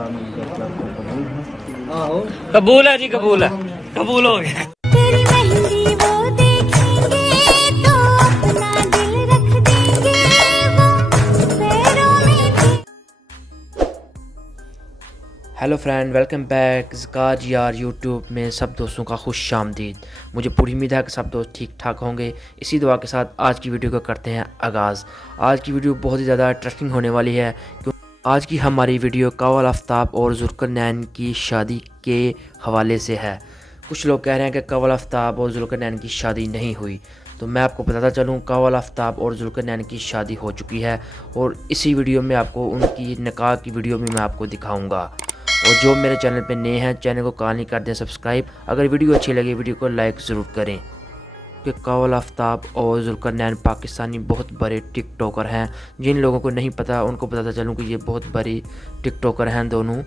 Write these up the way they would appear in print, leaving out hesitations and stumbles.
काम करके आपको कबूल है? कबूल है जी, कबूल है, कबूल हो गया। तेरी मेहंदी वो देखेंगे तो अपना दिल रख देंगे वो पैरों में। हेलो फ्रेंड, वेलकम बैक ज़कात यार यूट्यूब में सब दोस्तों का खुश आमदीद। मुझे पूरी उम्मीद है कि सब दोस्त ठीक ठाक होंगे। इसी दुआ के साथ आज की वीडियो को करते हैं आगाज़। आज की वीडियो बहुत ही ज़्यादा इंटरेस्टिंग होने वाली है क्योंकि आज की हमारी वीडियो कावल आफ्ताब और जुल्करनैन की शादी के हवाले से है। कुछ लोग कह रहे हैं कि कावल आफ्ताब और जुल्करनैन की शादी नहीं हुई, तो मैं आपको बताता चलूँ कावल आफ्ताब और जुल्करनैन की शादी हो चुकी है और इसी वीडियो में आपको उनकी निकाह की वीडियो भी मैं आपको दिखाऊँगा। और जो मेरे चैनल पे नए हैं, चैनल को कान नहीं कर दें सब्सक्राइब। अगर वीडियो अच्छी लगे वीडियो को लाइक ज़रूर करें कि कावल आफ्ताब और जुल्करनैन पाकिस्तानी बहुत बड़े टिकटॉकर हैं। जिन लोगों को नहीं पता उनको बताता चलूँ कि ये बहुत बड़ी टिकटॉकर हैं दोनों,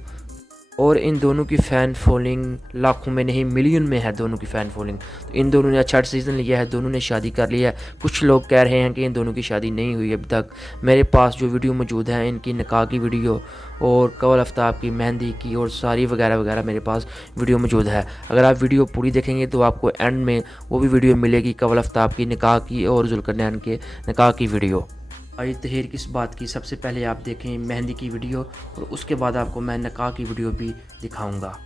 और इन दोनों की फ़ैन फॉलोइंग लाखों में नहीं मिलियन में है दोनों की फ़ैन फॉलोइंग। तो इन दोनों ने अच्छा डिसीज़न लिया है, दोनों ने शादी कर लिया है। कुछ लोग कह रहे हैं कि इन दोनों की शादी नहीं हुई अभी तक। मेरे पास जो वीडियो मौजूद है इनकी निकाह की वीडियो और कावल आफ्ताब की मेहंदी की और सारी वगैरह वगैरह मेरे पास वीडियो मौजूद है। अगर आप वीडियो पूरी देखेंगे तो आपको एंड में वो भी वीडियो मिलेगी कावल आफ्ताब की निकाह की और जुल्करनैन के निकाह की वीडियो। आई तहरीर किस बात की, सबसे पहले आप देखें मेहंदी की वीडियो और उसके बाद आपको मैं निकाह की वीडियो भी दिखाऊंगा।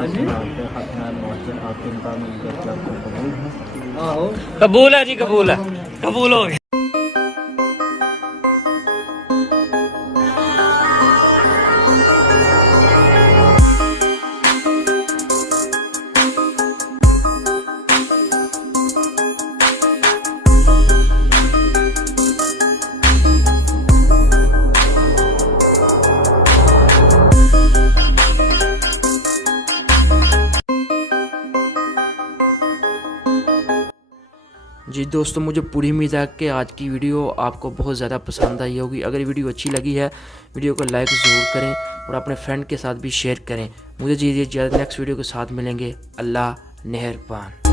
जवाहन के आपके काम करके आपको कबूल है? कबूल है जी, कबूल है, कबूल हो गया। जी दोस्तों, मुझे पूरी उम्मीद है कि आज की वीडियो आपको बहुत ज़्यादा पसंद आई होगी। अगर वीडियो अच्छी लगी है वीडियो को लाइक ज़रूर करें और अपने फ्रेंड के साथ भी शेयर करें। मुझे जी नेक्स्ट वीडियो के साथ मिलेंगे। अल्लाह नेहरबान।